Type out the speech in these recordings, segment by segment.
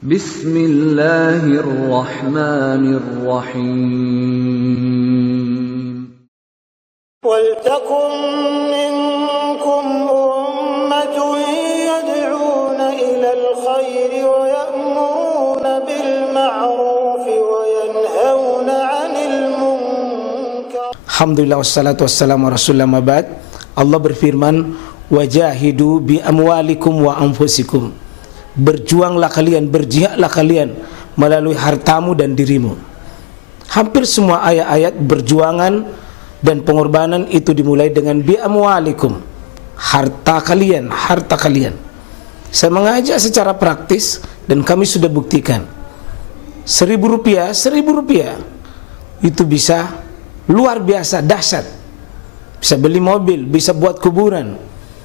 Bismillahirrahmanirrahim. وَلْتَكُنْ مِنْكُمْ أُمَّةٌ يَدْعُونَ إِلَى الْخَيْرِ وَيَأْمُرُونَ بِالْمَعْرُوفِ وَيَنْهَوْنَ عَنِ الْمُنْكَرِ. Alhamdulillah wassalatu wassalamu ala rasulillah mabad. Allah berfirman, wajahidu bi amwalikum wa anfusikum. Berjuanglah kalian, berjihadlah kalian melalui hartamu dan dirimu. Hampir semua ayat-ayat berjuangan dan pengorbanan itu dimulai dengan bi amwalikum, harta kalian, harta kalian. Saya mengajak secara praktis dan kami sudah buktikan. Rp1.000 itu bisa luar biasa dahsyat. Bisa beli mobil, bisa buat kuburan,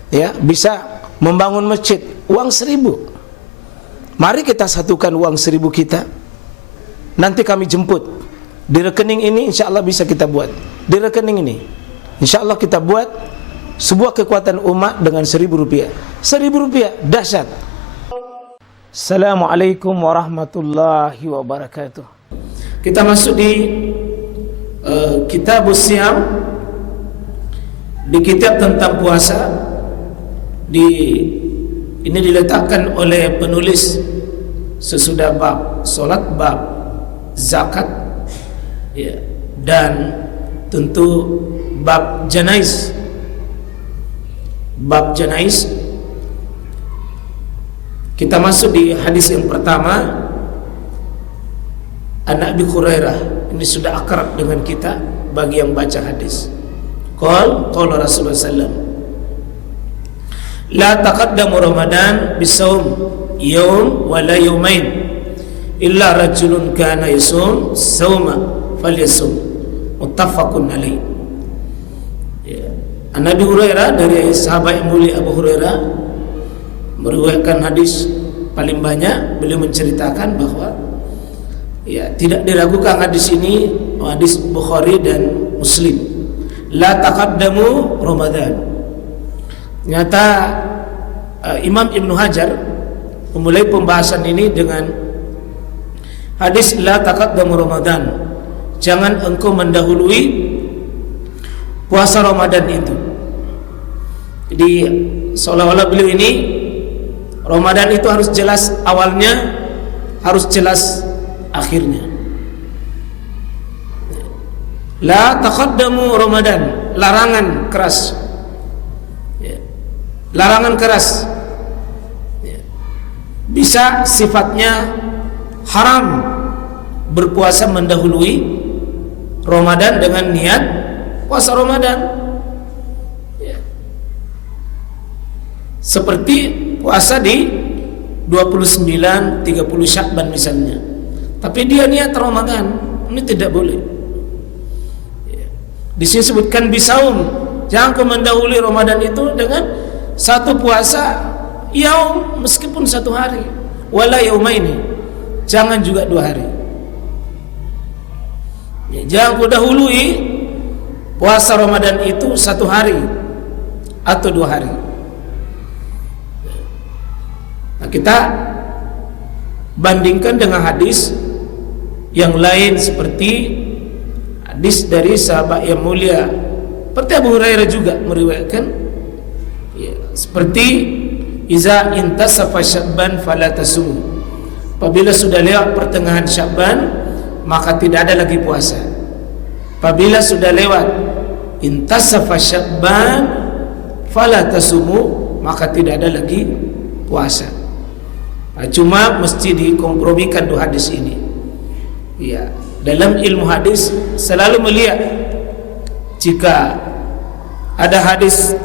ya, bisa membangun masjid. Uang 1.000. Mari kita satukan uang 1.000 kita. Nanti kami jemput di rekening ini, insya Allah bisa kita buat. Di rekening ini insya Allah kita buat sebuah kekuatan umat dengan Rp1.000. Rp1.000 dahsyat. Assalamualaikum warahmatullahi wabarakatuh. Kita masuk di kitab Siyam, di kitab tentang puasa. Ini diletakkan oleh penulis sesudah bab solat, bab zakat, ya, dan tentu bab janaiz. Bab janaiz. Kita masuk di hadis yang pertama, An Abi Hurairah. Ini sudah akrab dengan kita bagi yang baca hadis. Qala Rasulullah sallallahu, la taqaddamu Ramadan bisawm yawm wa la yawmain illa rajulun kana yasum sawma falyasum, muttafaqun alaih. Ya. An Abi Hurairah, dari sahabat yang mulia Abu Hurairah, meriwayatkan hadis paling banyak. Beliau menceritakan bahwa, ya, tidak diragukan hadis ini hadis Bukhari dan Muslim. La taqaddamu Ramadan. Nyata Imam Ibn Hajar memulai pembahasan ini dengan hadis la taqaddamu Ramadan. Jangan engkau mendahului puasa Ramadan itu. Jadi seolah-olah beliau ini, Ramadan itu harus jelas awalnya, harus jelas akhirnya. La taqaddamu Ramadan, larangan keras, ya, larangan keras, ya. Bisa sifatnya haram berpuasa mendahului Ramadan dengan niat puasa Ramadan, ya. Seperti puasa di 29, 30 Syakban misalnya, tapi dia niat Ramadan, ini tidak boleh. Di sini sebutkan bisaum, jangan kau mendahului Ramadan itu dengan satu puasa yaum, meskipun satu hari, wala yaumaini, jangan juga 2 hari. Ya, jangan kau dahului puasa Ramadan itu 1 hari atau 2 hari. Nah, kita bandingkan dengan hadis yang lain, seperti hadis dari sahabat yang mulia seperti Abu Hurairah juga meriwayatkan, ya, seperti iza intasafa Sya'ban fala tasum. Apabila sudah lewat pertengahan Sya'ban, maka tidak ada lagi puasa. Apabila sudah lewat intasafa Sya'ban fala tasumu, maka tidak ada lagi puasa. Nah, cuma mesti dikompromikan dua hadis ini. Ya, dalam ilmu hadis selalu melihat, jika ada hadis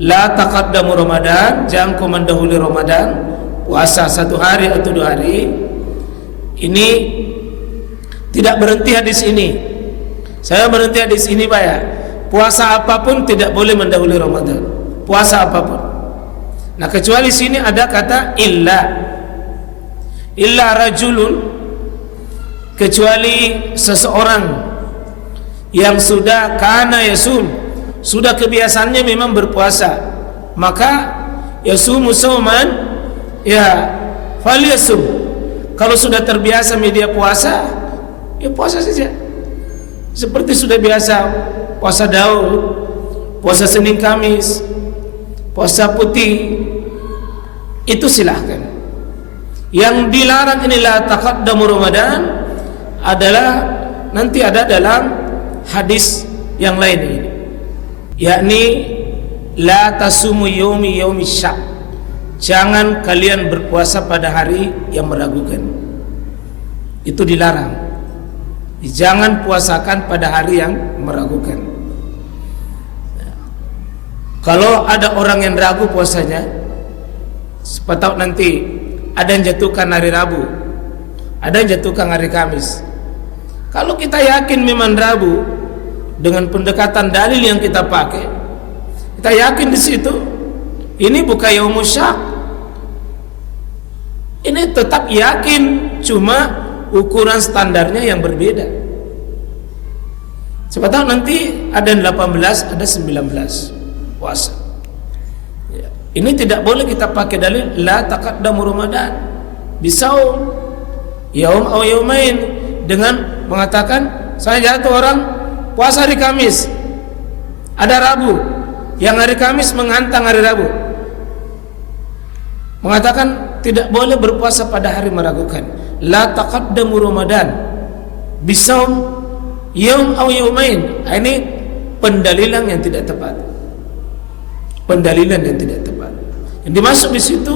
la taqaddamu Ramadan, jangan kau mendahului Ramadan, puasa 1 hari atau 2 hari, ini tidak berhenti hadis ini. Saya berhenti hadis ini, Pak, ya. Puasa apapun tidak boleh mendahului Ramadan. Puasa apapun. Nah, kecuali sini ada kata illa rajulun, kecuali seseorang yang sudah kana yasum, sudah kebiasaannya memang berpuasa, maka yasumu sauman, ya falyasum, Kalau sudah terbiasa media puasa, ya puasa saja. Seperti sudah biasa puasa Daud, puasa Senin Kamis, puasa putih, itu silahkan. Yang dilarang inilah taqaddamu Ramadan adalah nanti ada dalam hadis yang lain ini, yakni la tasumu yaumi syak. Jangan kalian berpuasa pada hari yang meragukan. Itu dilarang. Jangan puasakan pada hari yang meragukan. Kalau ada orang yang ragu puasanya, siapa tahu nanti ada yang jatuhkan hari Rabu, ada yang jatuhkan hari Kamis. Kalau kita yakin memang Rabu dengan pendekatan dalil yang kita pakai, kita yakin di situ ini bukan yaumus syak, ini tetap yakin, cuma ukuran standarnya yang berbeda. Siapa tahu nanti ada 18, ada 19 puasa. Ya. Ini tidak boleh kita pakai dalil la taqaddamu Ramadan bisaum yaum aw yaumain dengan mengatakan saya jatuh orang puasa hari Kamis, ada Rabu, yang hari Kamis menghantang hari Rabu, mengatakan tidak boleh berpuasa pada hari meragukan. La taqaddamu Ramadan bisaum yaum aw yaumain. Ini pendalilan yang tidak tepat. Pendalilan yang tidak tepat. Yang dimaksud di situ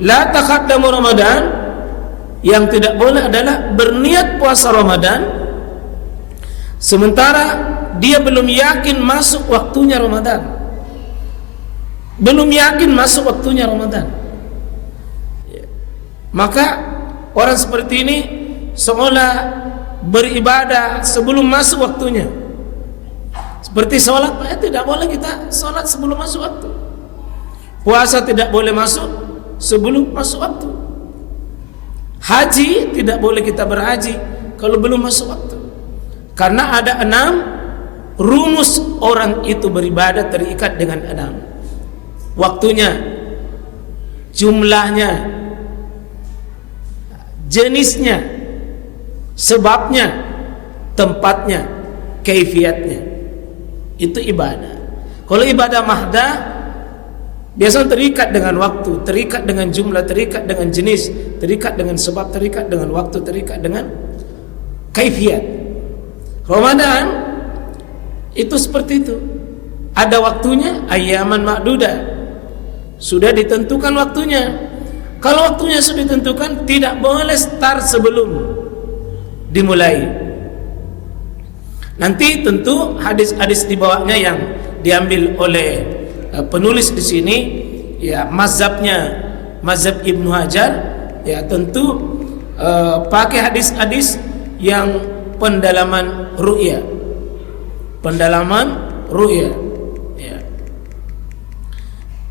la taqaddamu Ramadan, yang tidak boleh adalah berniat puasa Ramadan sementara dia belum yakin masuk waktunya Ramadan. Belum yakin masuk waktunya Ramadan. Maka orang seperti ini seolah beribadah sebelum masuk waktunya. Seperti sholat, tidak boleh kita sholat sebelum masuk waktu. Puasa tidak boleh masuk sebelum masuk waktu. Haji tidak boleh kita berhaji kalau belum masuk waktu. Karena ada 6 rumus orang itu beribadah terikat dengan 6. Waktunya, jumlahnya, jenisnya, sebabnya, tempatnya, kaifiatnya. Itu ibadah. Kalau ibadah mahdah biasanya terikat dengan waktu, terikat dengan jumlah, terikat dengan jenis, terikat dengan sebab, terikat dengan waktu, terikat dengan kaifiat. Ramadan itu seperti itu. Ada waktunya, ayyaman ma'dudah. Sudah ditentukan waktunya. Kalau waktunya sudah ditentukan, tidak boleh start sebelum dimulai. Nanti tentu hadis-hadis di bawahnya yang diambil oleh penulis di sini, ya mazhabnya, mazhab Ibnu Hajar, ya tentu pakai hadis-hadis yang pendalaman ru'ya, pendalaman ru'ya. Ya.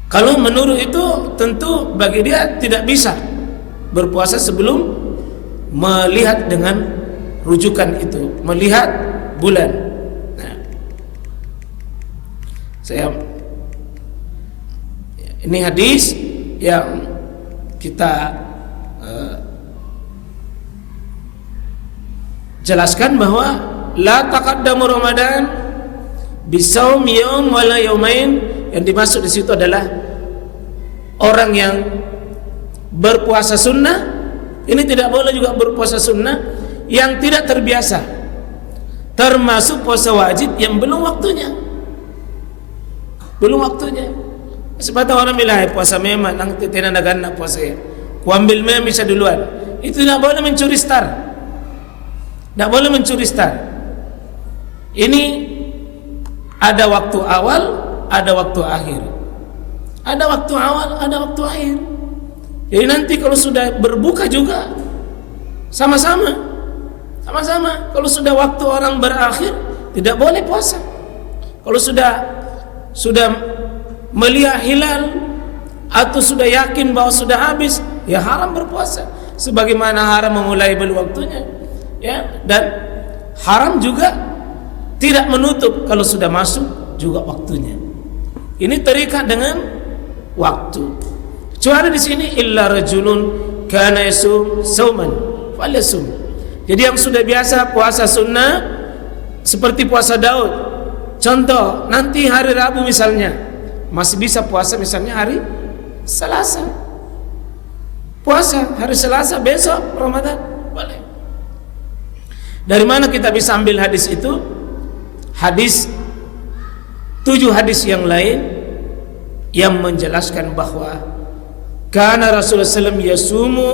Kalau menurut itu tentu bagi dia tidak bisa berpuasa sebelum melihat dengan rujukan itu, melihat bulan. Nah, ini hadis yang kita jelaskan bahwa la taqaddamu Ramadan bisaum yaum wala yaumain. Yang dimaksud di situ adalah orang yang berpuasa sunnah. Ini tidak boleh juga berpuasa sunnah yang tidak terbiasa, termasuk puasa wajib yang belum waktunya. Belum waktunya. Seperti orang bilang puasa memang nanti tidak nak puasa ya. Ku ambil memang bisa duluan. Itu tidak boleh mencuri start. Tidak boleh mencuri start. Ini ada waktu awal, ada waktu akhir. Ada waktu awal, ada waktu akhir. Jadi nanti kalau sudah berbuka juga sama-sama. Sama-sama. Kalau sudah waktu orang berakhir, tidak boleh puasa. Kalau sudah melihat hilal atau sudah yakin bahwa sudah habis, ya haram berpuasa. Sebagaimana haram memulai belum waktunya, ya, dan haram juga tidak menutup kalau sudah masuk juga waktunya. Ini terikat dengan waktu. Kecuali di sini illa rajulun kana yasum sauman falyasum. Jadi yang sudah biasa puasa sunnah seperti puasa Daud, contoh nanti hari Rabu misalnya masih bisa puasa, misalnya hari Selasa puasa, hari Selasa besok Ramadan boleh. Dari mana kita bisa ambil hadis itu? Hadis 7 hadis yang lain yang menjelaskan bahwa kana Rasulullah SAW yasumu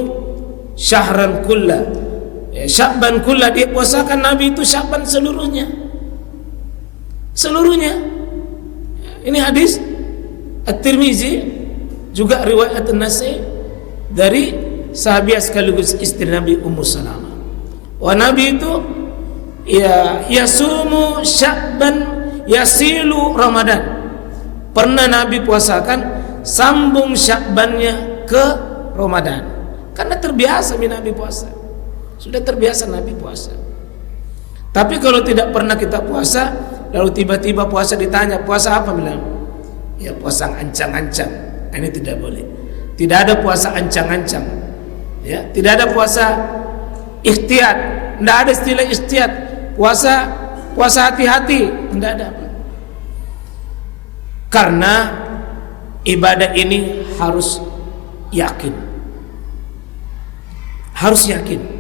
syahran kulla, Sya'ban kulla, dia puasakan Nabi itu Sya'ban seluruhnya. Ini hadis At-Tirmizi, juga riwayat An-Nasai dari sahabiah sekaligus istri Nabi Ummu Salamah. Wa Nabi itu ya yasumu Sya'ban yasilu Ramadan. Pernah Nabi puasakan sambung Sya'bannya ke Ramadan, karena terbiasa Nabi puasa. Sudah terbiasa Nabi puasa. Tapi kalau tidak pernah kita puasa, lalu tiba-tiba puasa ditanya, puasa apa? Bilang, ya puasa ancang-ancang. Ini tidak boleh. Tidak ada puasa ancang-ancang. Ya, tidak ada puasa ikhtiyat. Tidak ada istilah ikhtiyat. Puasa hati-hati. Tidak ada. Karena ibadah ini harus yakin. Harus yakin.